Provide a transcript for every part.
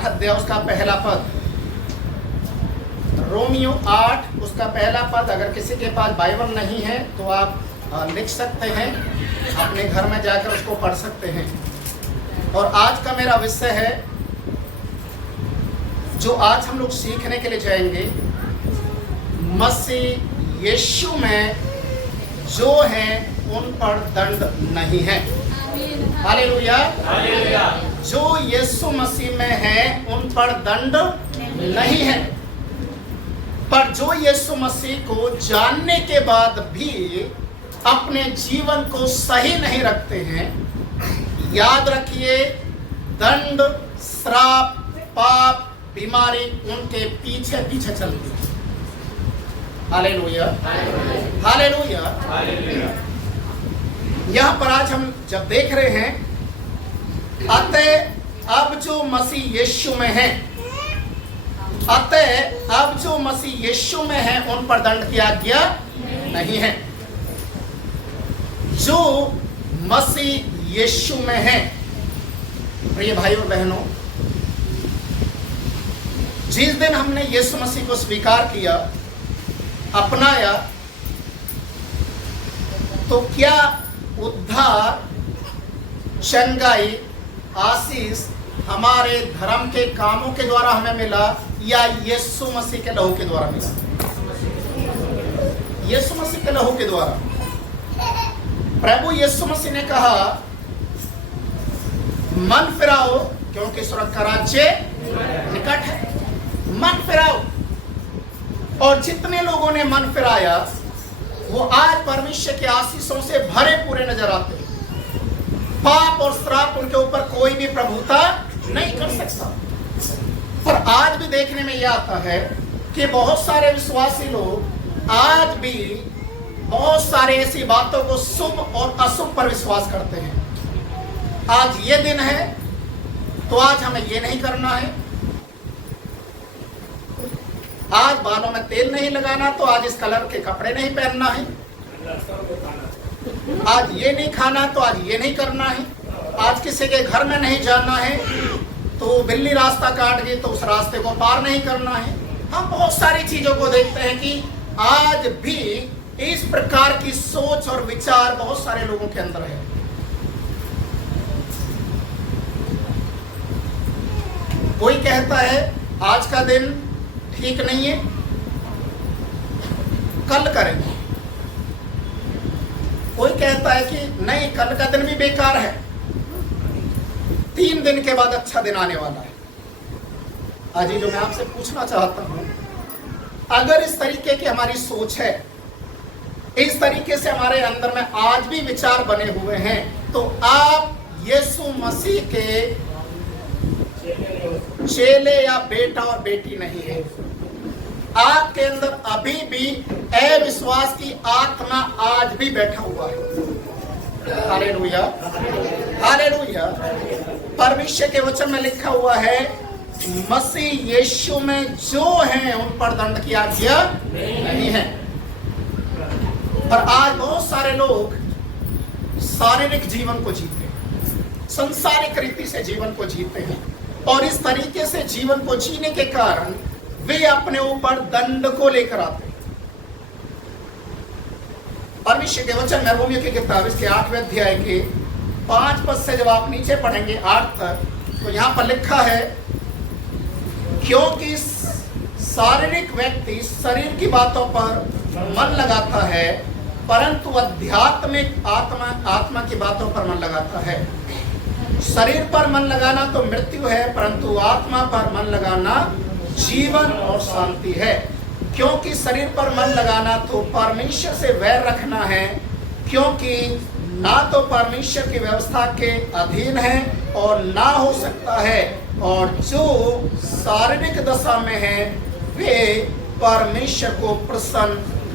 8 अध्याय उसका पहला पद, रोमियो 8 उसका पहला पद। अगर किसी के पास बाइबल नहीं है तो आप लिख सकते हैं, अपने घर में जाकर उसको पढ़ सकते हैं। और आज का मेरा विषय है, जो आज हम लोग सीखने के लिए जाएंगे, मसीह यीशु में जो है उन पर दंड नहीं है। हालेलुया। जो यीशु मसीह में है उन पर दंड नहीं है। पर जो यीशु मसीह को जानने के बाद भी अपने जीवन को सही नहीं रखते हैं, याद रखिए, दंड, श्राप, पाप, बीमारी उनके पीछे पीछे चलती है। Hallelujah, hallelujah. यहाँ पर आज हम जब देख रहे हैं, अतः अब जो मसीह यीशु में है, अतः अब जो मसीह यीशु में है उन पर दंड की आज्ञा नहीं है। जो मसीह यीशु में है, प्रिय भाई और बहनों, जिस दिन हमने यीशु मसीह को स्वीकार किया, अपनाया, तो क्या उद्धार, चंगाई, आशीष हमारे धर्म के कामों के द्वारा हमें मिला या यीशु मसीह के लहू के द्वारा मिला? यीशु मसीह के लहू के द्वारा। प्रभु यीशु मसीह ने कहा, मन फिराओ क्योंकि स्वर्ग का राज्य निकट है। मन फिराओ। और जितने लोगों ने मन फिराया वो आज परमेश्वर के आशीषों से भरे पूरे नजर आते हैं। पाप और श्राप उनके ऊपर कोई भी प्रभुता नहीं कर सकता। पर आज भी देखने में यह आता है कि बहुत सारे विश्वासी लोग आज भी बहुत सारे ऐसी बातों को शुभ और अशुभ पर विश्वास करते हैं। आज ये दिन है तो आज हमें ये नहीं करना है, आज बालों में तेल नहीं लगाना तो आज इस कलर के कपड़े नहीं पहनना है, आज ये नहीं खाना तो आज ये नहीं करना है, आज किसी के घर में नहीं जाना है तो बिल्ली रास्ता काट गई तो उस रास्ते को पार नहीं करना है। हम बहुत सारी चीजों को देखते हैं कि आज भी इस प्रकार की सोच और विचार बहुत सारे लोगों के अंदर है। कोई कहता है आज का दिन ठीक नहीं है, कल करेंगे। कोई कहता है कि नहीं, कल का दिन भी बेकार है, 3 दिन के बाद अच्छा दिन आने वाला है। आज जो मैं आपसे पूछना चाहता हूं, अगर इस तरीके की हमारी सोच है, इस तरीके से हमारे अंदर में आज भी विचार बने हुए हैं, तो आप यीशु मसीह के चेले या बेटा और बेटी नहीं है। आपके अंदर अभी भी अविश्वास की आत्मा आज भी बैठा हुआ है। Hallelujah, hallelujah. परमेश्वर के वचन में लिखा हुआ है, मसीह यीशु में जो है उन पर दंड की आज्ञा नहीं है। पर आज बहुत सारे लोग शारीरिक जीवन को जीते हैं, संसारिक रीति से जीवन को जीते हैं, और इस तरीके से जीवन को जीने के कारण वे अपने ऊपर दंड को लेकर आते हैं। परमेश्वर के वचन में रोमियो की किताब इसके 8वें अध्याय के 5 पद से जब आप नीचे पढ़ेंगे 8 तक, तो यहां पर लिखा है, क्योंकि शारीरिक व्यक्ति शरीर की बातों पर मन लगाता है, परंतु आध्यात्मिक आत्मा की बातों पर मन लगाता है। शरीर पर मन लगाना तो मृत्यु है, परंतु आत्मा पर मन लगाना जीवन और शांति है। क्योंकि शरीर पर मन लगाना तो परमेश्वर से वैर रखना है, क्योंकि ना तो परमेश्वर की व्यवस्था के अधीन है और ना हो सकता है, और जो शारीरिक दशा में है वे परमेश्वर को प्रसन्न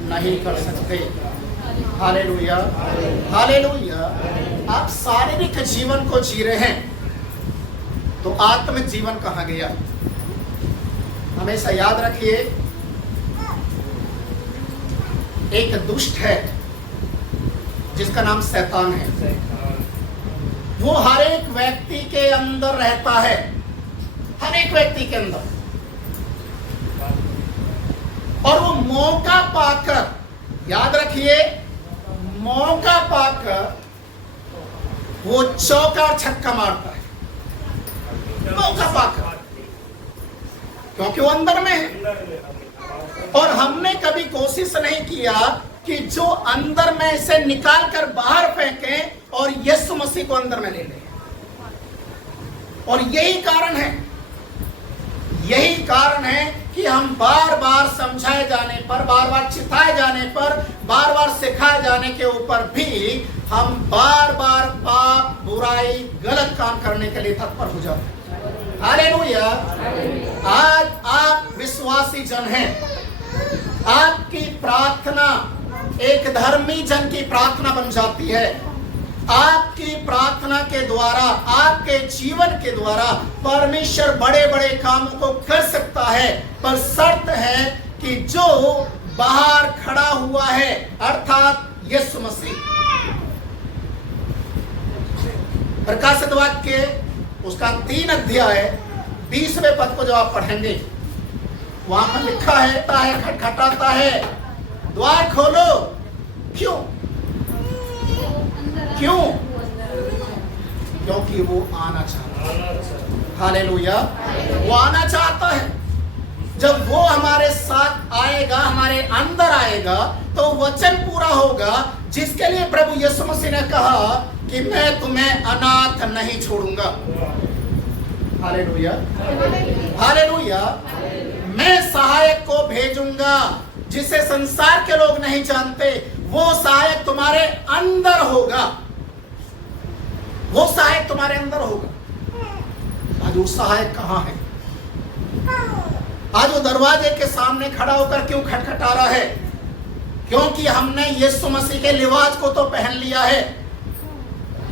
नहीं कर सकते। Hallelujah, hallelujah. आप शारीरिक जीवन को जी रहे हैं तो आत्मिक जीवन कहाँ गया? हमेशा याद रखिए, एक दुष्ट है जिसका नाम शैतान है। वो हर एक व्यक्ति के अंदर रहता है, हर एक व्यक्ति के अंदर। और वो मौका पाकर, याद रखिए, मौका पाकर वो चौका और छक्का मारता है, मौका पाकर, क्योंकि वो अंदर में है। और हमने कभी कोशिश नहीं किया कि जो अंदर में से निकाल कर बाहर फेंकें और यीशु मसीह को अंदर में ले लें। और यही कारण है कि हम बार बार समझाए जाने पर, बार बार चिताए जाने पर, बार बार सिखाए जाने के ऊपर भी हम बार बार पाप, बुराई, गलत काम करने के लिए तत्पर हो जाते हैं। हालेलुया। आज आप विश्वासी जन हैं, आपकी प्रार्थना एक धर्मी जन की प्रार्थना बन जाती है। आपकी प्रार्थना के द्वारा, आपके जीवन के द्वारा परमेश्वर बड़े बड़े कामों को कर सकता है, पर शर्त है कि जो बाहर खड़ा हुआ है, अर्थात यीशु मसीह। प्रकाशित वाक्य उसका 3 अध्याय 20वें पद को जब आप पढ़ेंगे, वहां पर लिखा है खटखटाता है, द्वार खोलो। क्यों? क्योंकि वो आना चाहता है। हालेलुया। वो आना चाहता है। जब वो हमारे साथ आएगा, हमारे अंदर आएगा, तो वचन पूरा होगा जिसके लिए प्रभु यीशु मसीह ने कहा कि मैं तुम्हें अनाथ नहीं छोड़ूंगा। हालेलुया। हालेलुया। मैं सहायक को भेजूंगा जिसे संसार के लोग नहीं जानते। वो सहायक तुम्हारे अंदर होगा, वो सहायक तुम्हारे अंदर होगा। आज वो सहायक कहां है? आज वो दरवाजे के सामने खड़ा होकर क्यों खटखटा रहा है? क्योंकि हमने यीशु मसीह के लिबास को तो पहन लिया है,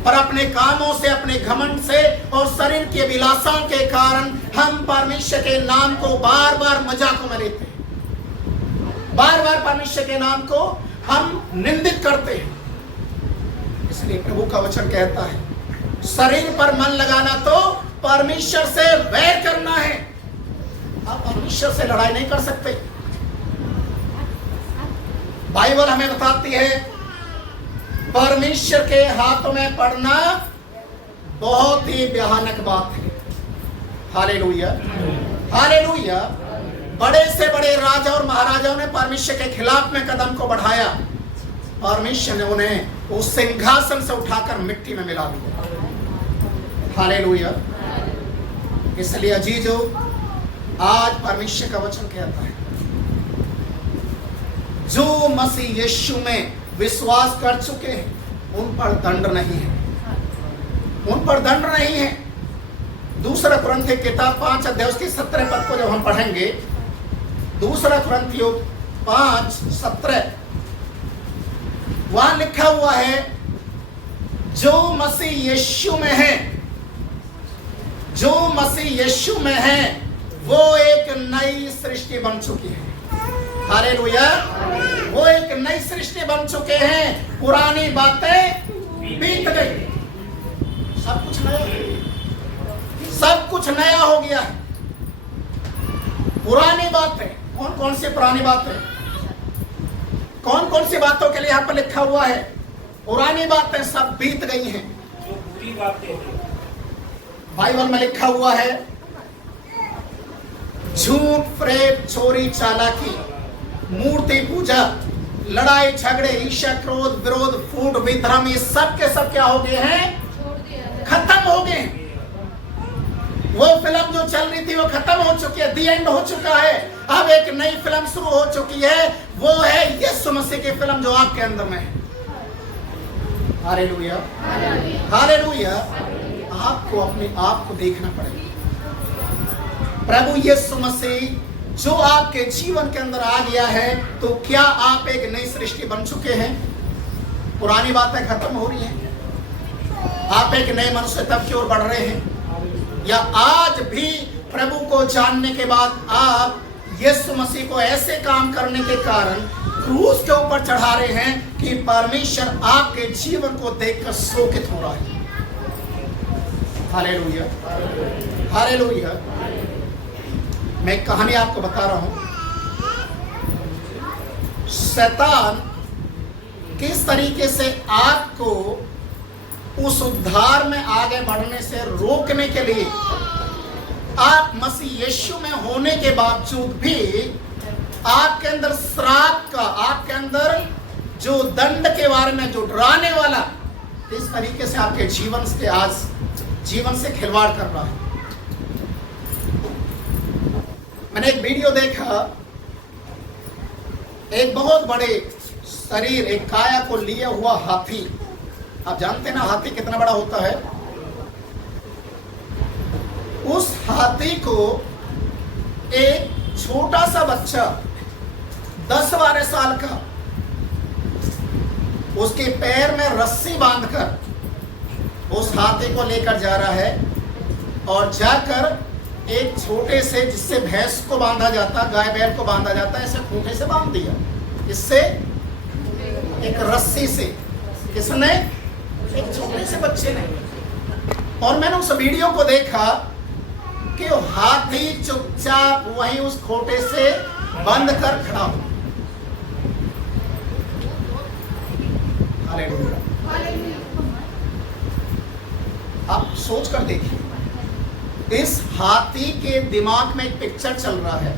पर अपने कामों से, अपने घमंड से और शरीर की अभिलाषाओं के कारण हम परमेश्वर के नाम को बार बार मजाक में लेते हैं, बार बार परमेश्वर के नाम को हम निंदित करते हैं। इसलिए प्रभु का वचन कहता है, शरीर पर मन लगाना तो परमेश्वर से वैर करना है। आप परमेश्वर से लड़ाई नहीं कर सकते। बाइबल हमें बताती है परमेश्वर के हाथों में पड़ना बहुत ही भयानक बात है। हालेलुया। हालेलुया। बड़े से बड़े राजा और महाराजाओं ने परमेश्वर के खिलाफ में कदम को बढ़ाया, परमेश्वर ने उन्हें उस सिंहासन से उठाकर मिट्टी में मिला दिया। हालेलुया। इसलिए अजीजों, आज परमेश्वर का वचन कहता है, जो मसीह यीशु में विश्वास कर चुके हैं उन पर दंड नहीं है, उन पर दंड नहीं है। दूसरा कुरिन्थियों किताब 5 अध्याय उसके 17 पद को जब हम पढ़ेंगे, दूसरा कुरिन्थियों 5:17, वहां लिखा हुआ है, जो मसीह यीशु में है, जो मसीह यीशु में है, वो एक नई सृष्टि बन चुकी है। हालेलुया। वो एक नई सृष्टि बन चुके हैं, पुरानी बातें बीत गई, सब कुछ नया, सब कुछ नया हो गया है। पुरानी बातें, कौन कौन सी पुरानी बातें, कौन कौन सी बातों के लिए यहाँ पर लिखा हुआ है? पुरानी बातें सब बीत गई हैं। जो बुरी बातें हैं, बाइबल में लिखा हुआ है, झूठ, प्रेम, चोरी, चालाकी, मूर्ति पूजा, लड़ाई झगड़े, ईर्ष्या, क्रोध, विरोध, फूट, विधर्म, ये सब के सब क्या हो गए हैं? खत्म हो गए। वो फिल्म जो चल रही थी वो खत्म हो चुकी है, दी एंड हो चुका है। अब एक नई फिल्म शुरू हो चुकी है, वो है यीशु मसीह की फिल्म जो आपके अंदर में है। हालेलुया। हालेलुया। आपको अपने आप को देखना पड़ेगा। प्रभु यीशु मसीह जो आपके जीवन के अंदर आ गया है, तो क्या आप एक नई सृष्टि बन चुके हैं? पुरानी बातें खत्म हो रही हैं, आप एक नए मनुष्यत्व की ओर बढ़ रहे हैं, या आज भी प्रभु को जानने के बाद आप यीशु मसीह को ऐसे काम करने के कारण क्रूस के ऊपर चढ़ा रहे हैं कि परमेश्वर आपके जीवन को देखकर शोकित हो रहा है। हालेलुया। हालेलुया। मैं एक कहानी आपको बता रहा हूं। शैतान किस तरीके से आपको उस उद्धार में आगे बढ़ने से रोकने के लिए, आप मसीह यीशु में होने के बावजूद भी आपके अंदर श्राप का, आपके अंदर जो दंड के बारे में जो डराने वाला, इस तरीके से आपके जीवन से खिलवाड़ कर रहा है। मैंने एक वीडियो देखा, एक बहुत बड़े शरीर, एक काया को लिए हुआ हाथी। आप जानते हैं ना हाथी कितना बड़ा होता है। उस हाथी को एक छोटा सा बच्चा 10-12 साल का उसके पैर में रस्सी बांधकर उस हाथी को लेकर जा रहा है, और जाकर एक छोटे से, जिससे भैंस को बांधा जाता, गाय बैल को बांधा जाता है, ऐसे खूंटे से बांध दिया। इससे एक रस्सी से, किसने? एक छोटे से बच्चे ने। और मैंने उस वीडियो को देखा कि वो हाथी चुपचाप वहीं उस खोटे से बंद कर खड़ा हो। हालेलुया। आप सोच कर देखिए, इस हाथी के दिमाग में एक पिक्चर चल रहा है।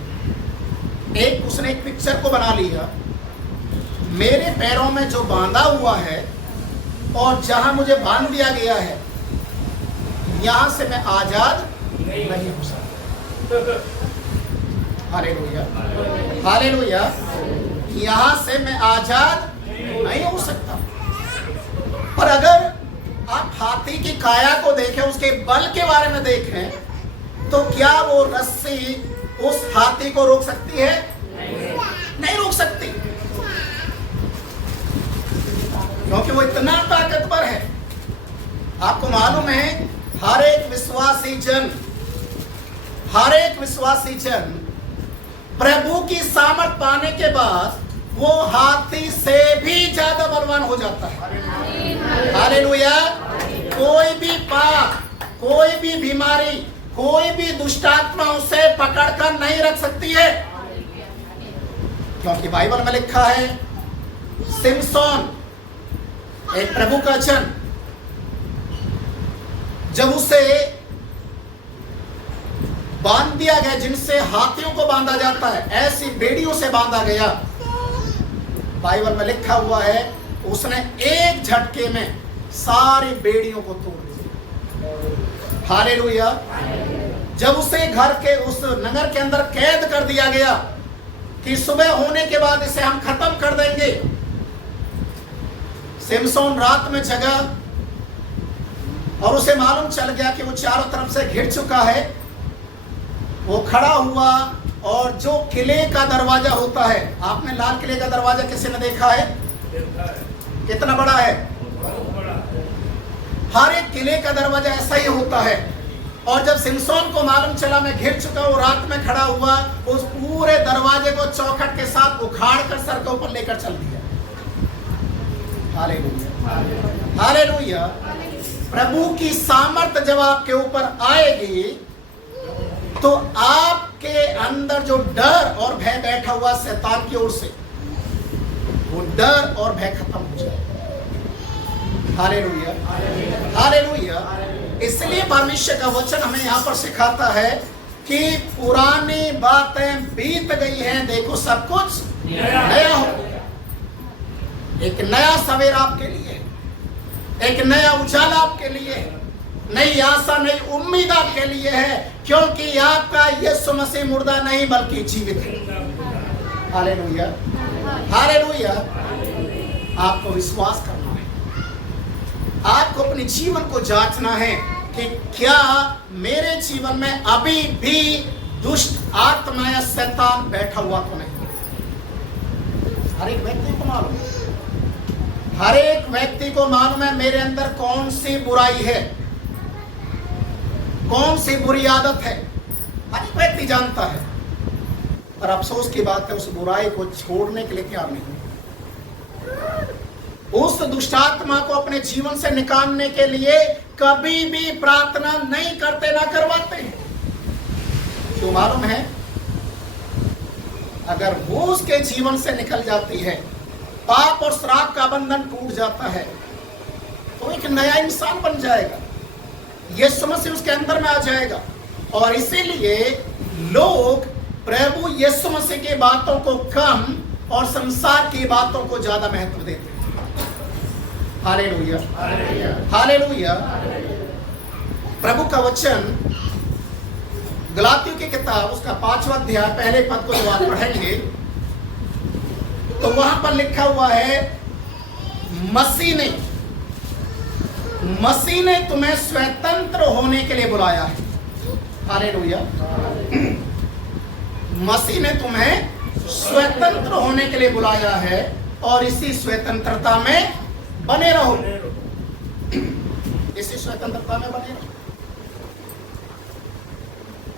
उसने एक पिक्चर को बना लिया, मेरे पैरों में जो बांधा हुआ है और जहां मुझे बांध दिया गया है, यहां से मैं आजाद नहीं हो सकता। Hallelujah, hallelujah. यहां से मैं आजाद नहीं हो सकता। पर अगर आप हाथी की काया को देखें, उसके बल के बारे में देखें, तो क्या वो रस्सी उस हाथी को रोक सकती है? नहीं रोक सकती, क्योंकि वो इतना ताकतवर है। आपको मालूम है, हर एक विश्वासी जन प्रभु की सामर्थ पाने के बाद वो हाथी से भी ज्यादा बलवान हो जाता है। हालेलुया। कोई भी पाप, कोई भी बीमारी, कोई भी दुष्टात्मा उसे पकड़कर नहीं रख सकती है, क्योंकि बाइबल में लिखा है, सिमसोन एक प्रभु का जन, जब उसे बांध दिया गया, जिनसे हाथियों को बांधा जाता है, ऐसी बेड़ियों से बांधा गया, बाइबल में लिखा हुआ है, उसने एक झटके में सारी बेड़ियों को तोड़ दिया। हालेलुया। जब उसे घर के उस नगर के अंदर कैद कर दिया गया कि सुबह होने के बाद इसे हम खत्म कर देंगे, सिमसोन रात में जगा और उसे मालूम चल गया कि वो चारों तरफ से घिर चुका है। वो खड़ा हुआ, और जो किले का दरवाजा होता है, आपने लाल किले का दरवाजा किसी ने देखा है? कितना बड़ा है? हर एक किले का दरवाजा ऐसा ही होता है। और जब सिमसोन को मालूम चला मैं घिर चुका, वो रात में खड़ा हुआ, उस पूरे दरवाजे को चौखट के साथ उखाड़ कर सर के ऊपर लेकर चल दिया। Hallelujah, hallelujah. प्रभु की सामर्थ जब आपके ऊपर आएगी, तो आपके अंदर जो डर और भय बैठा हुआ शैतान की ओर से, वो डर और भय खत्म हो जाए। Hallelujah, hallelujah. इसलिए परमेश्वर का वचन हमें यहाँ पर सिखाता है कि पुरानी बातें बीत गई हैं, देखो सब कुछ नया हो गया। एक नया सवेरा आपके लिए, एक नया उजाला आपके लिए, नई आशा, नई उम्मीद आपके लिए है, क्योंकि आपका यीशु मसीह मुर्दा नहीं बल्कि जीवित है। Hallelujah, hallelujah. आपको विश्वास करना है, आपको अपने जीवन को जांचना है कि क्या मेरे जीवन में अभी भी दुष्ट आत्मा या शैतान बैठा हुआ तो नहीं। हर एक व्यक्ति को मालूम है, हर एक व्यक्ति को मालूम है मेरे अंदर कौन सी बुराई है, कौन सी बुरी आदत है। हर एक व्यक्ति जानता है, पर अफसोस की बात है उस बुराई को छोड़ने के लिए तैयार नहीं, उस दुष्टात्मा को अपने जीवन से निकालने के लिए कभी भी प्रार्थना नहीं करते, ना करवाते हैं। क्यों मालूम है? अगर वो उसके जीवन से निकल जाती है, पाप और श्राप का बंधन टूट जाता है, तो एक नया इंसान बन जाएगा, यीशु मसीह उसके अंदर में आ जाएगा। और इसीलिए लोग प्रभु यीशु मसीह की बातों को कम और संसार की बातों को ज्यादा महत्व देते हैं। Hallelujah, hallelujah. प्रभु का वचन गलातियों की किताब उसका 5वां अध्याय पहले पद को जब आप पढ़ेंगे तो वहां पर लिखा हुआ है, मसीह ने तुम्हें स्वतंत्र होने के लिए बुलाया है। हालेलुया। मसीह ने तुम्हें स्वतंत्र होने के लिए बुलाया है और इसी स्वतंत्रता में बने रहो, इसी स्वतंत्रता में बने रहो।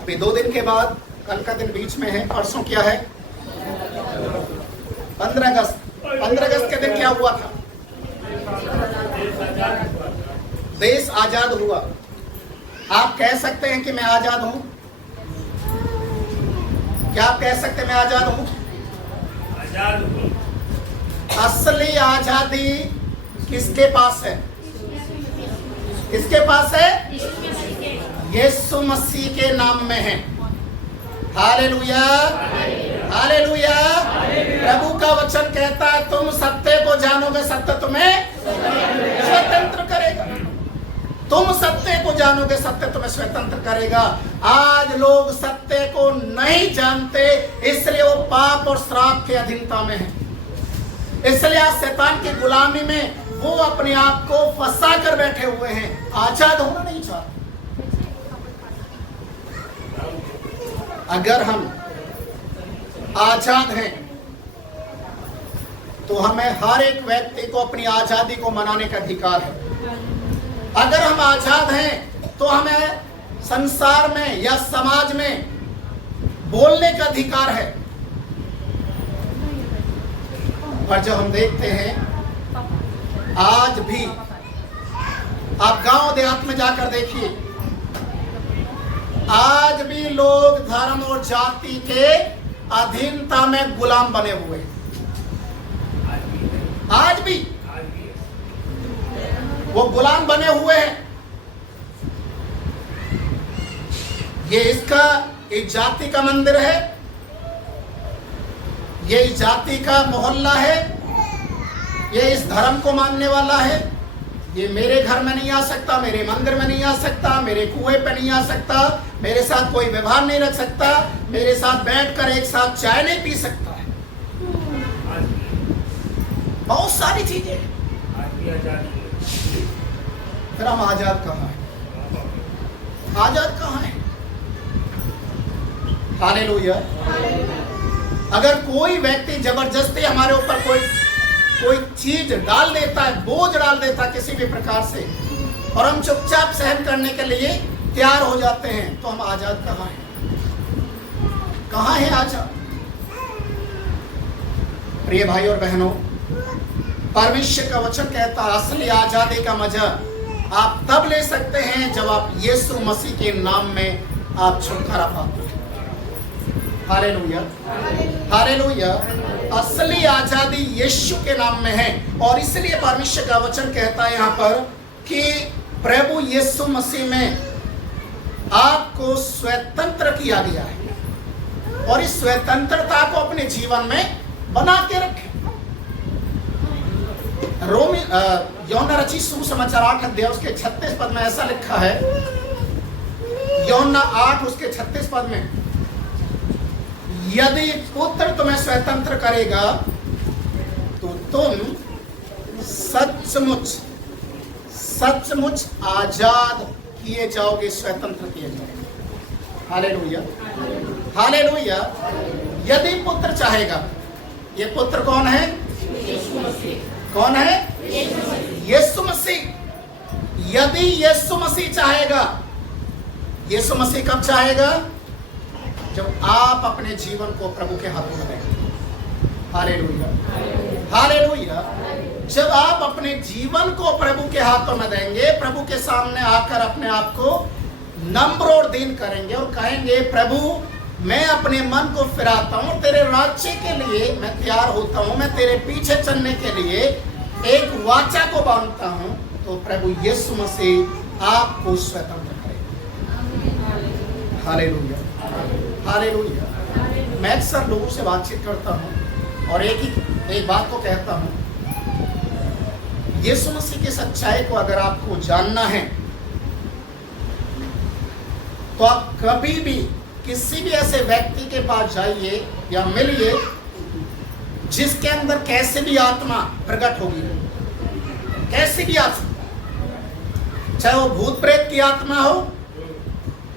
अभी 2 दिन के बाद, कल का दिन बीच में है, परसों क्या है? 15 अगस्त। 15 अगस्त के दिन क्या हुआ था? देश आजाद हुआ। आप कह सकते हैं कि मैं आजाद हूं? क्या आप कह सकते हैं मैं आजाद हूं? आजाद हूं। असली आजादी किसके पास है? किसके पास है? यीशु मसीह के नाम में है। Hallelujah, hallelujah. प्रभु का वचन कहता है, तुम सत्य को जानोगे, सत्य तुम्हें स्वतंत्र करेगा। तुम सत्य को जानोगे, सत्य तुम्हें स्वतंत्र करेगा। आज लोग सत्य को नहीं जानते, इसलिए वो पाप और श्राप के अधीनता में है। इसलिए आज शैतान की गुलामी में वो अपने आप को फंसा कर बैठे हुए हैं, आजाद होना नहीं चाहते। अगर हम आजाद हैं तो हमें हर एक व्यक्ति को अपनी आजादी को मनाने का अधिकार है। अगर हम आजाद हैं तो हमें संसार में या समाज में बोलने का अधिकार है। पर जब हम देखते हैं आज भी, आप गांव देहात में जाकर देखिए, आज भी लोग धर्म और जाति के अधीनता में गुलाम बने हुए हैं। आज भी वो गुलाम बने हुए हैं। ये इसका एक जाति का मंदिर है, ये इस जाति का मोहल्ला है, ये इस धर्म को मानने वाला है, ये मेरे घर में नहीं आ सकता, मेरे मंदिर में नहीं आ सकता, मेरे कुएं पे नहीं आ सकता, मेरे साथ कोई व्यवहार नहीं रख सकता, मेरे साथ बैठकर एक साथ चाय नहीं पी सकता है। बहुत सारी चीजें। फिर हम आजाद कहाँ हैं? आजाद कहाँ हैं? हालेलुया। अगर कोई व्यक्ति जबरदस्ती हमारे ऊपर कोई चीज डाल देता है, बोझ डाल देता है किसी भी प्रकार से, और हम चुपचाप सहन करने के लिए तैयार हो जाते हैं, तो हम आजाद कहाँ हैं? कहाँ है आजाद? प्रिय भाई और बहनों, परमेश्वर का वचन कहता है, असली आजादी का मजा आप तब ले सकते हैं जब आप यीशु मसीह के नाम में आप छुटकारा पाते हैं। Hallelujah, hallelujah. असली आजादी यीशु के नाम में है। और इसलिए परमेश्वर का वचन कहता है यहाँ पर कि प्रभु यीशु मसीह में आपको स्वतंत्र किया गया है, और इस स्वतंत्रता को अपने जीवन में बना के रखें। रोमी यूहन्ना रचित सुसमाचार 8 अध्याय उसके 36 पद में ऐसा लिखा है, यूहन्ना 8 उसके 36 पद में, यदि पुत्र तुम्हें स्वतंत्र करेगा तो तुम सचमुच आजाद किए जाओगे, स्वतंत्र किए जाओगे। Hallelujah, hallelujah. यदि पुत्र चाहेगा, ये पुत्र कौन है? यीशु मसीह। कौन है? यीशु मसीह। यदि यीशु मसीह चाहेगा, यीशु मसीह कब चाहेगा? जब आप अपने जीवन को प्रभु के हाथों में देंगे। Hallelujah, hallelujah. जब आप अपने जीवन को प्रभु के हाथों में देंगे, प्रभु के सामने आकर अपने आप को नम्र और दीन करेंगे और कहेंगे, प्रभु मैं अपने मन को फिराता हूँ, तेरे राज्य के लिए मैं तैयार होता हूँ, मैं तेरे पीछे चलने के लिए एक वाचा को बांधता हूँ, तो प्रभु यीशु मसीह आपको स्वतंत्र करेगा। Hallelujah, hallelujah. मैं अक्सर लोगों से बातचीत करता हूँ और एक बात को कहता हूँ, यीशु मसीह की सच्चाई को अगर आपको जानना है तो आप कभी भी किसी भी ऐसे व्यक्ति के पास जाइए या मिलिए जिसके अंदर कैसे भी आत्मा प्रकट होगी, कैसी भी आत्मा, चाहे वो भूत प्रेत की आत्मा हो,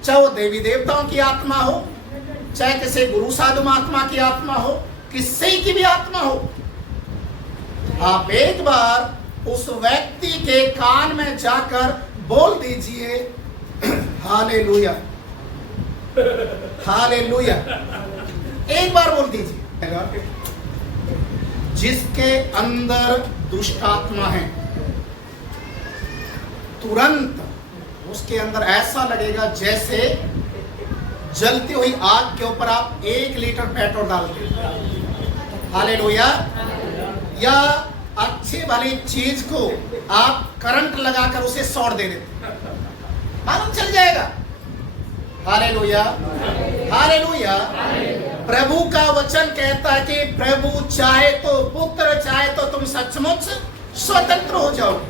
चाहे वो देवी देवताओं की आत्मा हो, चाहे किसी गुरु साधु महात्मा की आत्मा हो, किसी की भी आत्मा हो, आप एक बार उस व्यक्ति के कान में जाकर बोल दीजिए हालेलुया, हालेलुया। एक बार बोल दीजिए। जिसके अंदर दुष्ट आत्मा है, तुरंत उसके अंदर ऐसा लगेगा जैसे जलती हुई आग के ऊपर आप 1 लीटर पेट्रोल डालते हैं। हालेलुया। या अच्छी भली चीज को आप करंट लगाकर उसे शॉर्ट दे देते, मालूम चल जाएगा। Hallelujah, hallelujah. प्रभु का वचन कहता है कि प्रभु चाहे तो पुत्र, चाहे तो तुम सचमुच स्वतंत्र हो जाओगे।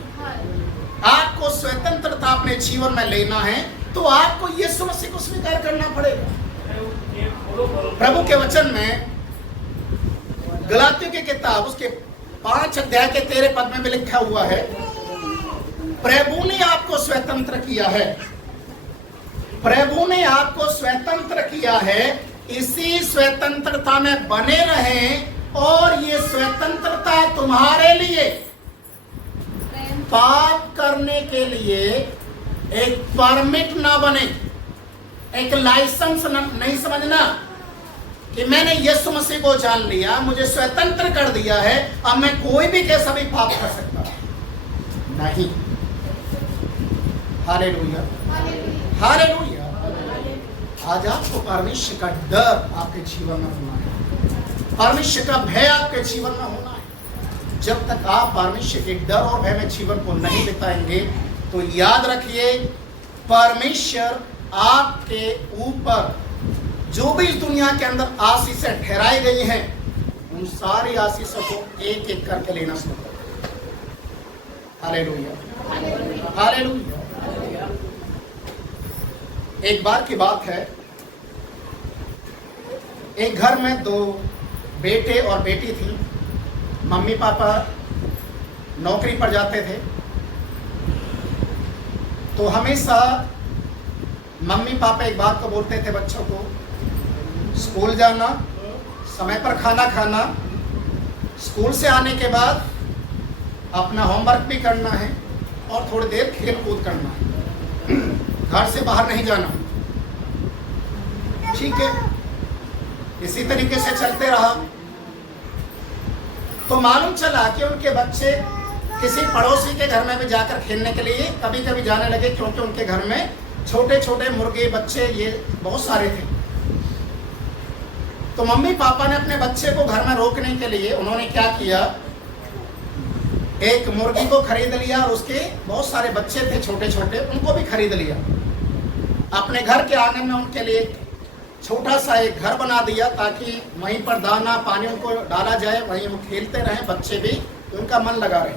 आपको स्वतंत्रता अपने जीवन में लेना है तो आपको यीशु मसीह को स्वीकार करना पड़ेगा। प्रभु के वचन में गलातियों की किताब उसके 5 अध्याय के 13 पद में भी लिखा हुआ है, प्रभु ने आपको स्वतंत्र किया है, प्रभु ने आपको स्वतंत्र किया है, इसी स्वतंत्रता में बने रहें और ये स्वतंत्रता तुम्हारे लिए पाप करने के लिए एक परमिट ना बने, एक लाइसेंस नहीं समझना कि मैंने यीशु मसीह को जान लिया, मुझे स्वतंत्र कर दिया है, अब मैं कोई भी कैसा भी पाप कर सकता नहीं। Hallelujah, hallelujah. आज आपको परमेश्वर का डर आपके जीवन में होना है, परमेश्वर का भय आपके जीवन में होना है। जब तक आप परमेश्वर के डर और भय में जीवन को नहीं बिताएंगे तो याद रखिए, परमेश्वर आपके ऊपर जो भी इस दुनिया के अंदर आशीषें ठहराई गई हैं, उन सारी आशीषों को एक एक करके लेना शुरू करें। Hallelujah, hallelujah. एक बार की बात है, एक घर में 2 बेटे और बेटी थी। मम्मी पापा नौकरी पर जाते थे, तो हमेशा मम्मी पापा एक बात को बोलते थे बच्चों को, स्कूल जाना, समय पर खाना खाना, स्कूल से आने के बाद अपना होमवर्क भी करना है और थोड़ी देर खेल कूद करना है, घर से बाहर नहीं जाना। ठीक है, इसी तरीके से चलते रहा तो मालूम चला कि उनके बच्चे किसी पड़ोसी के घर में भी जाकर खेलने के लिए कभी कभी जाने लगे, क्योंकि उनके घर में छोटे छोटे मुर्गे बच्चे ये बहुत सारे थे। तो मम्मी पापा ने अपने बच्चे को घर में रोकने के लिए उन्होंने क्या किया, एक मुर्गी को खरीद लिया और उसके बहुत सारे बच्चे थे छोटे छोटे, उनको भी खरीद लिया। अपने घर के आंगन में उनके लिए छोटा सा एक घर बना दिया ताकि वहीं पर दाना पानी उनको डाला जाए, वहीं वो खेलते रहें, बच्चे भी उनका मन लगा रहे।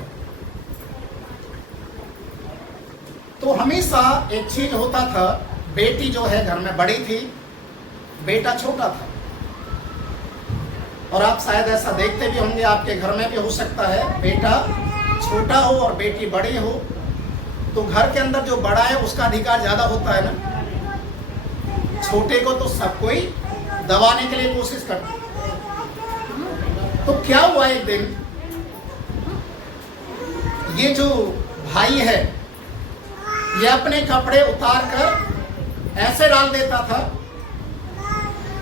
तो हमेशा एक चीज होता था, बेटी जो है घर में बड़ी थी, बेटा छोटा था। और आप शायद ऐसा देखते भी होंगे, आपके घर में भी हो सकता है बेटा छोटा हो और बेटी बड़ी हो, तो घर के अंदर जो बड़ा है उसका अधिकार ज्यादा होता है ना। छोटे को तो सब कोई दबाने के लिए कोशिश करता। तो क्या हुआ, एक दिन ये जो भाई है ये अपने कपड़े उतार कर ऐसे डाल देता था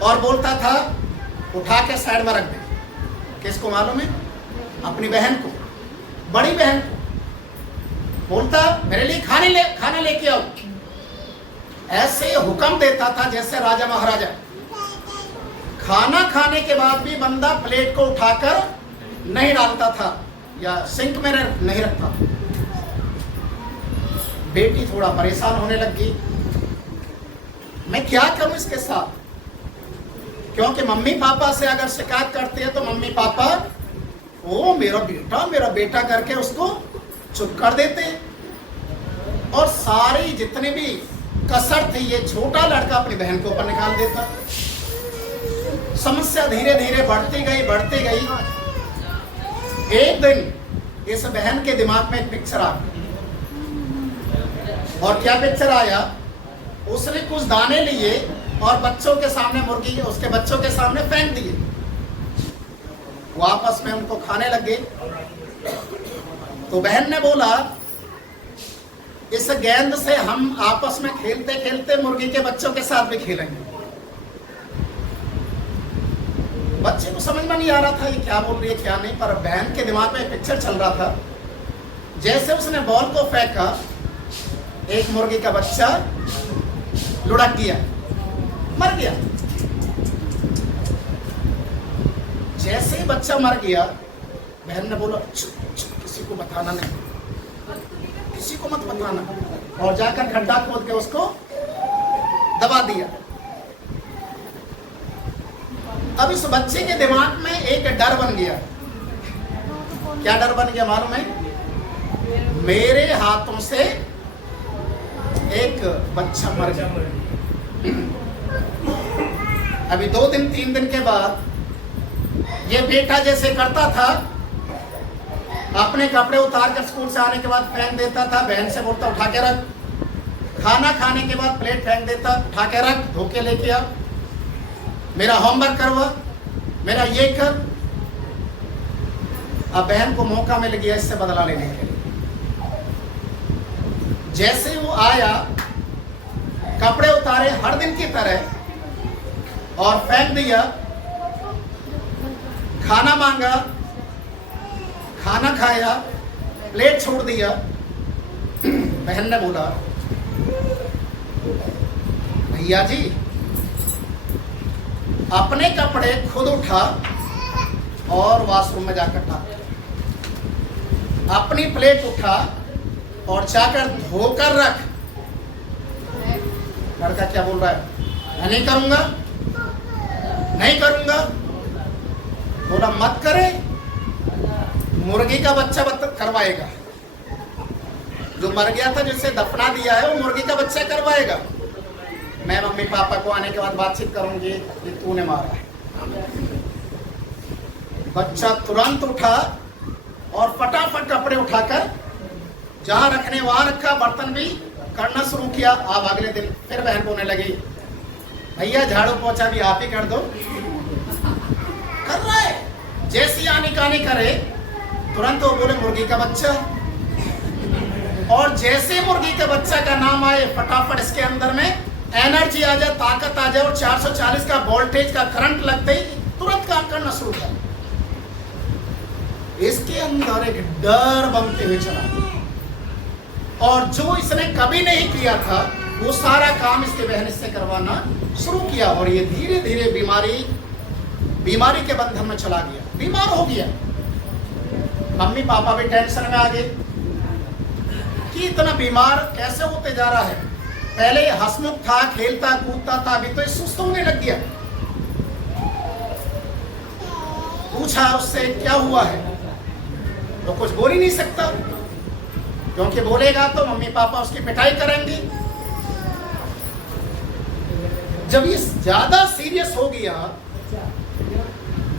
और बोलता था उठा के साइड में रख दे। किसको मालूम है? अपनी बहन को, बड़ी बहन को। बोलता मेरे लिए खाना लेके आओ। ऐसे हुक्म देता था जैसे राजा महाराजा। खाना खाने के बाद भी बंदा प्लेट को उठाकर नहीं डालता था या सिंक में नहीं रखता। बेटी थोड़ा परेशान होने लगी, मैं क्या करूं इसके साथ, क्योंकि मम्मी पापा से अगर शिकायत करते हैं तो मम्मी पापा ओ मेरा बेटा करके उसको चुप कर देते। और सारी जितने भी कसर थी ये छोटा लड़का अपनी बहन के ऊपर निकाल देता। समस्या धीरे धीरे बढ़ती गई। एक दिन इस बहन के दिमाग में एक पिक्चर आ गई। और क्या पिक्चर आया, उसने कुछ दाने लिए और बच्चों के सामने, मुर्गी उसके बच्चों के सामने फेंक दिए। वो आपस में उनको खाने लगे। तो बहन ने बोला इस गेंद से हम आपस में खेलते खेलते मुर्गी के बच्चों के साथ भी खेलेंगे। बच्चे को समझ में नहीं आ रहा था ये क्या बोल रही है क्या नहीं, पर बहन के दिमाग में एक पिक्चर चल रहा था। जैसे उसने बॉल को फेंका, एक मुर्गी का बच्चा लुढ़क गया, मर गया। जैसे ही बच्चा मर गया, बहन ने बोला चुप चुप, किसी को बताना नहीं, किसी को मत बताना। और जाकर खड्डा खोद के उसको दबा दिया। अब इस बच्चे के दिमाग में एक डर बन गया। क्या डर बन गया मालूम है? मेरे हाथों से एक बच्चा मर गया। अभी 2 दिन 3 दिन के बाद ये बेटा जैसे करता था, अपने कपड़े उतार कर स्कूल से आने के बाद फेंक देता था। बहन से बोलता उठा के रख। खाना खाने के बाद प्लेट फेंक देता, उठा के रख, धो के लेके आ, मेरा होमवर्क करवा, मेरा ये कर। अब बहन को मौका मिल गया इससे बदला लेने के लिए। जैसे वो आया, कपड़े उतारे हर दिन की तरह और फेंक दिया। खाना मांगा, खाना खाया, प्लेट छोड़ दिया। बहन ने बोला भैया जी अपने कपड़े खुद उठा और वॉशरूम में जाकर डाल, अपनी प्लेट उठा और जाकर धोकर रख। लड़का क्या बोल रहा है? मैं नहीं करूंगा, नहीं करूंगा। बोला मत करे, मुर्गी का बच्चा करवाएगा। जो मर गया था जिसे दफना दिया है वो मुर्गी का बच्चा करवाएगा। मैं मम्मी पापा को आने के बाद बातचीत करूंगी कि तूने मारा है। बच्चा तुरंत उठा और फटाफट कपड़े उठाकर जहां रखने वहां रखा, बर्तन भी करना शुरू किया। अब अगले दिन फिर बहन बोलने लगी भैया झाड़ू पोछा भी आप ही कर दो। कर रहा है, जैसी आनी कानी करे तुरंत वो बोले मुर्गी का बच्चा। और जैसे मुर्गी के बच्चा का नाम आए, फटाफट इसके अंदर में एनर्जी आ जाए, ताकत आ जाए और 440 का वोल्टेज का करंट लगते ही तुरंत काम करना शुरू कर। इसके अंदर एक डर बनते हुए चला और जो इसने कभी नहीं किया था वो सारा काम इसके बहन से करवाना शुरू किया। और ये धीरे धीरे बीमारी के बंधन में चला गया, बीमार हो गया। मम्मी पापा भी टेंशन में आ गए कि इतना बीमार कैसे होते जा रहा है। पहले हंसमुख था, खेलता कूदता था, अभी तो ये सुस्त होने लग गया। पूछा उससे क्या हुआ है, तो कुछ बोल ही नहीं सकता, क्योंकि बोलेगा तो मम्मी पापा उसकी पिटाई करेंगे। जब ये ज्यादा सीरियस हो गया,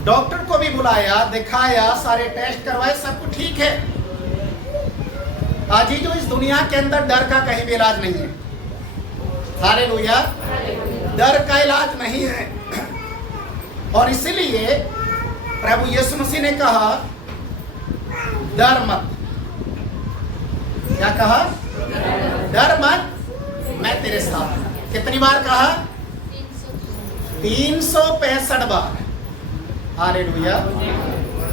डॉक्टर को भी बुलाया, दिखाया, सारे टेस्ट करवाए, सब कुछ ठीक है। आज ही जो इस दुनिया के अंदर डर का कहीं भी इलाज नहीं है। हालेलुया, डर का इलाज नहीं है। और इसीलिए प्रभु यीशु मसीह ने कहा डर मत। क्या कहा? डर मत, मैं तेरे साथ हूं। कितनी बार कहा? 365 बार। हालेलुया,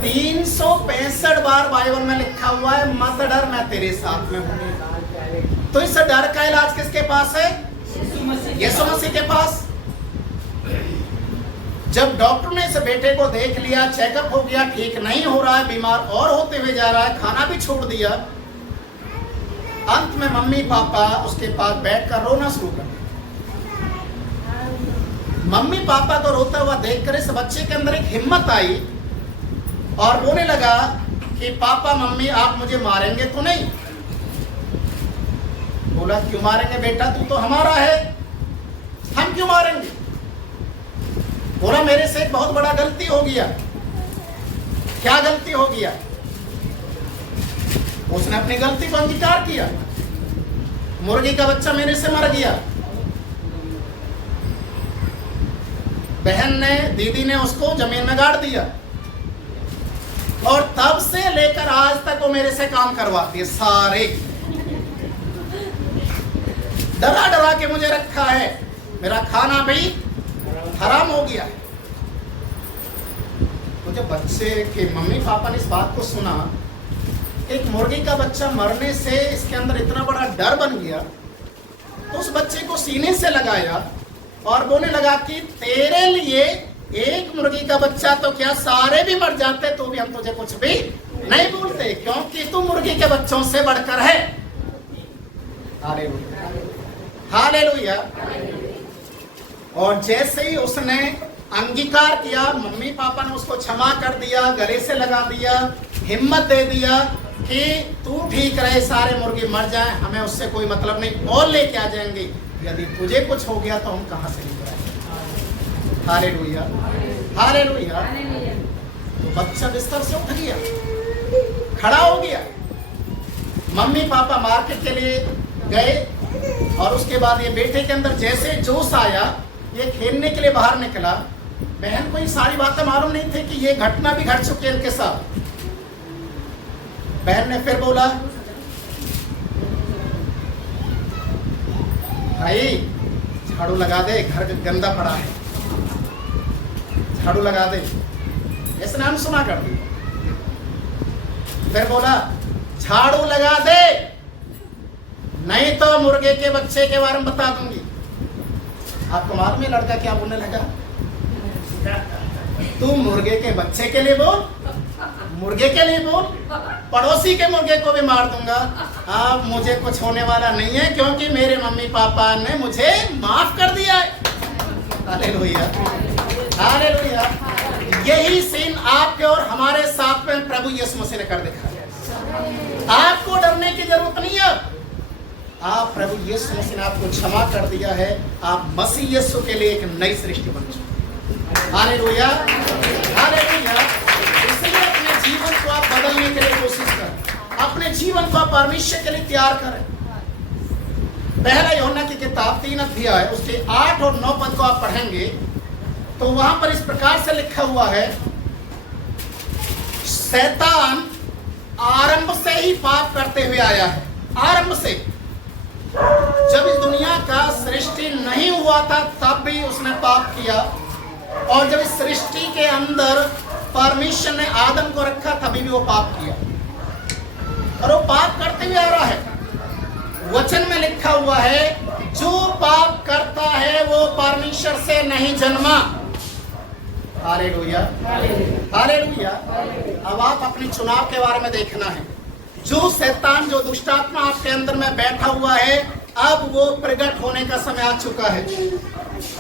365 बार बाइबल में लिखा हुआ है मत डर, मैं तेरे साथ में हूं। तो इस डर का इलाज किसके पास है? यीशु मसीह के पास। जब डॉक्टर ने इस बेटे को देख लिया, चेकअप हो गया, ठीक नहीं हो रहा है, बीमार और होते हुए जा रहा है, खाना भी छोड़ दिया, अंत में मम्मी पापा उसके पास बैठकर रोना शुरू कर दिया। मम्मी पापा को रोता हुआ देखकर इस बच्चे के अंदर एक हिम्मत आई और रोने लगा कि पापा मम्मी आप मुझे मारेंगे तो नहीं? बोला क्यों मारेंगे बेटा, तू तो हमारा है, हम क्यों मारेंगे? बोला मेरे से एक बहुत बड़ा गलती हो गया। क्या गलती हो गया? उसने अपनी गलती को अंगीकार किया। मुर्गी का बच्चा मेरे से मर गया। बहन ने, दीदी ने उसको जमीन में गाड़ दिया और तब से लेकर आज तक वो मेरे से काम करवाती है सारे। डरा डरा के मुझे रखा है, मेरा खाना भी हराम हो गया है। तो जब बच्चे के मम्मी पापा ने इस बात को सुना, एक मुर्गी का बच्चा मरने से इसके अंदर इतना बड़ा डर बन गया, तो उस बच्चे को सीने से लगाया और बोलने लगा कि तेरे लिए एक मुर्गी का बच्चा तो क्या सारे भी मर जाते तो भी हम तुझे कुछ भी नहीं बोलते, क्योंकि तू मुर्गी के बच्चों से बढ़कर है। हालेलुया। और जैसे ही उसने अंगीकार किया, मम्मी पापा ने उसको क्षमा कर दिया, गले से लगा दिया, हिम्मत दे दिया कि तू ठीक रहे, सारे मुर्गी मर जाएं, हमें उससे कोई मतलब नहीं, और लेके आ जाएंगे, यदि तुझे कुछ हो गया तो हम कहां से लेकर आएंगे। Hallelujah, hallelujah. तो बच्चा बिस्तर से उठ गया, खड़ा हो गया। मम्मी पापा मार्केट के लिए गए और उसके बाद ये बेटे के अंदर जैसे जोश आया, ये खेलने के लिए बाहर निकला। बहन को ये सारी बातें मालूम नहीं थी कि ये घटना भी घट चुकी है इनके साथ। बहन ने फिर बोला, भाई झाड़ू लगा दे, घर गंदा पड़ा है, झाड़ू लगा दे। इसने अनसुना कर दी। फिर बोला झाड़ू लगा दे, नहीं तो मुर्गे के बच्चे के बारे में बता दूंगी। आपको मालूम है लड़का क्या बोलने लगा? तू मुर्गे के बच्चे के लिए बोल, मुर्गे के लिए बोल, पड़ोसी के मुर्गे को भी मार दूंगा। अब मुझे कुछ होने वाला नहीं है, क्योंकि मेरे मम्मी पापा ने मुझे माफ कर दिया है। Hallelujah, hallelujah. यही सीन आपके और हमारे साथ में प्रभु यीशु मसीह ने कर दिखाया। आपको डरने की जरूरत नहीं है। आप प्रभु यीशु मसीह ने आपको क्षमा कर दिया है। आप मसीह यीशु के लिए एक नई सृष्टि बन चुके। Hallelujah, hallelujah. इसलिए अपने जीवन को आप बदलने के लिए कोशिश करें, अपने जीवन को आप परमेश्वर के लिए तैयार करें। पहला यूहन्ना की किताब 3 अध्याय उसके 8 और 9 पद को आप पढ़ेंगे तो वहां पर इस प्रकार से लिखा हुआ है, शैतान आरंभ से ही पाप करते हुए आया है। आरंभ से, जब इस दुनिया का सृष्टि नहीं हुआ था तब भी उसने पाप किया, और जब इस सृष्टि के अंदर परमेश्वर ने आदम को रखा तभी भी वो पाप किया, और वो पाप करते हुए आ रहा है। वचन में लिखा हुआ है, जो पाप करता है वो परमेश्वर से नहीं जन्मा। Hallelujah, hallelujah. अब आप अपने चुनाव के बारे में देखना है। जो शैतान, जो दुष्टात्मा आपके अंदर में बैठा हुआ है, अब वो प्रकट होने का समय आ चुका है।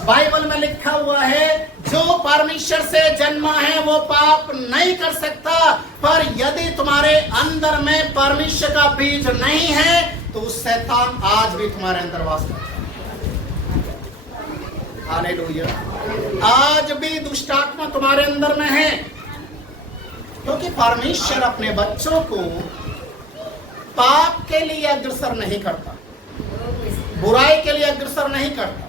बाइबल में लिखा हुआ है, जो परमेश्वर से जन्मा है वो पाप नहीं कर सकता, पर यदि तुम्हारे अंदर में परमेश्वर का बीज नहीं है तो शैतान आज भी तुम्हारे अंदर वास करता है। हालेलुया। आज भी दुष्टात्मा तुम्हारे अंदर में है, क्योंकि परमेश्वर अपने बच्चों को पाप के लिए अग्रसर नहीं करता, बुराई के लिए अग्रसर नहीं करता।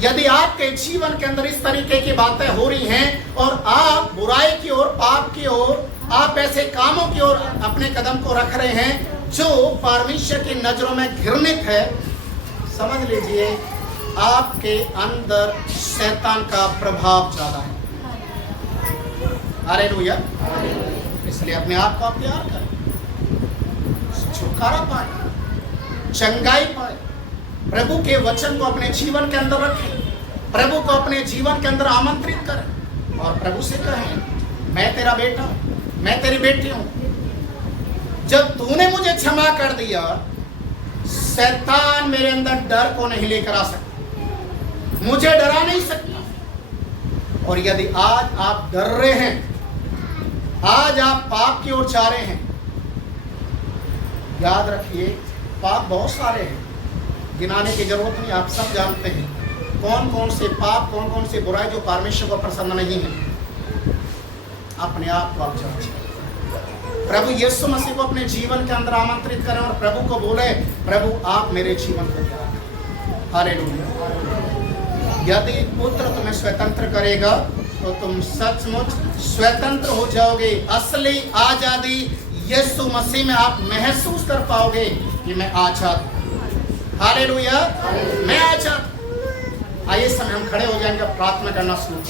यदि आपके जीवन के अंदर इस तरीके की बातें हो रही हैं और आप बुराई की ओर, पाप की ओर, आप ऐसे कामों की ओर अपने कदम को रख रहे हैं जो परमेश्वर की नजरों में घृणित है, समझ लीजिए आपके अंदर शैतान का प्रभाव ज्यादा है। हालेलुया। इसलिए अपने आप को आप तैयार करें, छुटकारा पाए, चंगाई पाए, प्रभु के वचन को अपने जीवन के अंदर रखें, प्रभु को अपने जीवन के अंदर आमंत्रित करें। और प्रभु से कहें, मैं तेरा बेटा हूं, मैं तेरी बेटी हूं। जब तूने मुझे क्षमा कर दिया, शैतान मेरे अंदर डर को नहीं लेकर आ सकता, मुझे डरा नहीं सकता। और यदि आज आप डर रहे हैं, आज आप पाप की ओर जा रहे हैं, याद रखिए पाप बहुत सारे हैं, गिनाने की जरूरत नहीं, आप सब जानते हैं कौन कौन से पाप, कौन कौन से बुराई जो परमेश्वर को प्रसन्न नहीं है। अपने आप को आप जांचें, प्रभु यीशु मसीह को अपने जीवन के अंदर आमंत्रित करें और प्रभु को बोले, प्रभु आप मेरे जीवन को क्या करें। हालेलुया। यदि पुत्र तुम्हें स्वतंत्र करेगा तो तुम सचमुच स्वतंत्र हो जाओगे। असली आजादी यीशु मसीह में आप महसूस कर पाओगे कि मैं आजाद हूं। हालेलुया, मैं आजाद। आइए समय हम खड़े हो जाएंगे, प्रार्थना करना शुरू।